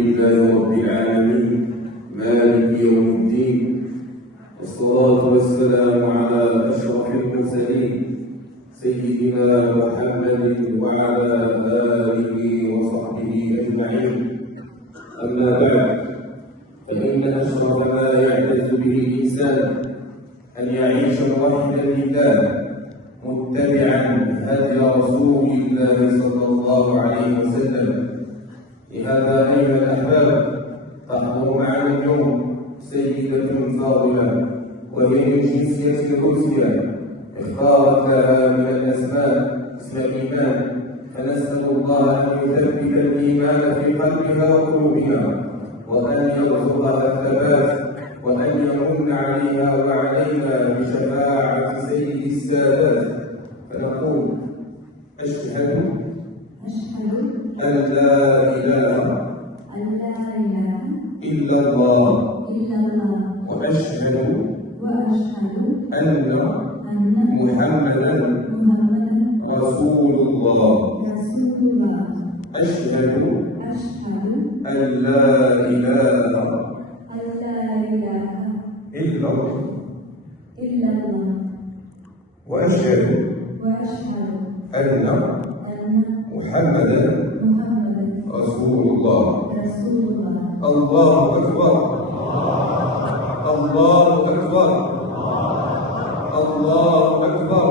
لله رب العالمين مالك يوم الدين، والصلاة والسلام على أشرف المرسلين سيدنا محمد وعلى آله وصحبه أجمعين. أما بعد، فإن أشرف ما يعتز به الإنسان أن يعيش موحدا لله متبعا هدي رسول الله صلى الله عليه وسلم. لهذا أيها الأحباب، تحضر معنا اليوم سيدة فاضلة، وهي من جنسية روسيا، اختارت لها من الأسماء اسم الإيمان، فنسأل الله أن يثبت الإيمان في قلبها وقلوبها، وأن يرزقها الثبات، وأن يمن عليها وعلينا بشفاعة سيد السادات. فنقول: أشهد أن لا إله إلا الله، وأشهد أن محمدا رسول الله. أشهد أن لا إله إلا الله، وأشهد أن محمدا رسول الله. الله أكبر، الله أكبر، الله أكبر.